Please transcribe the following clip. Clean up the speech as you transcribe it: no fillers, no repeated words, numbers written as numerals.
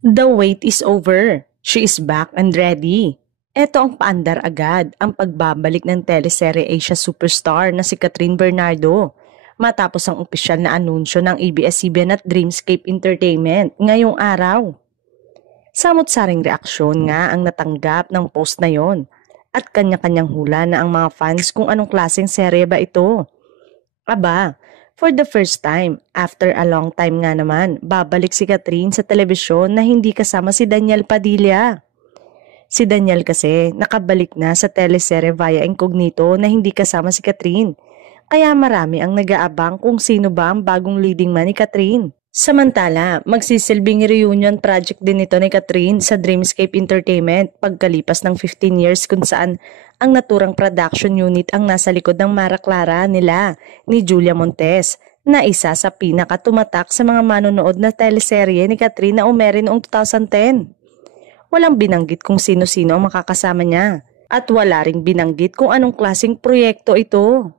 The wait is over. She is back and ready. Eto ang paandar agad, ang pagbabalik ng teleserye Asia superstar na si Catherine Bernardo. Matapos ang opisyal na anunsyo ng ABS-CBN at Dreamscape Entertainment ngayong araw. Samot-saring reaksyon nga ang natanggap ng post na yon at kanya-kanyang hula na ang mga fans kung anong klaseng serye ba ito. Aba, for the first time, after a long time nga naman, babalik si Catherine sa telebisyon na hindi kasama si Daniel Padilla. Si Daniel kasi nakabalik na sa teleserye via incognito na hindi kasama si Catherine. Kaya marami ang nag-aabang kung sino ba ang bagong leading man ni Catherine. Samantala, magsisilbing reunion project din ito ni Catherine sa Dreamscape Entertainment pagkalipas ng 15 years kung saan ang naturang production unit ang nasa likod ng Mara Clara nila ni Julia Montes na isa sa pinakatumatak sa mga manonood na teleserye ni Catherine na umere noong 2010. Walang binanggit kung sino-sino ang makakasama niya at wala ring binanggit kung anong klaseng proyekto ito.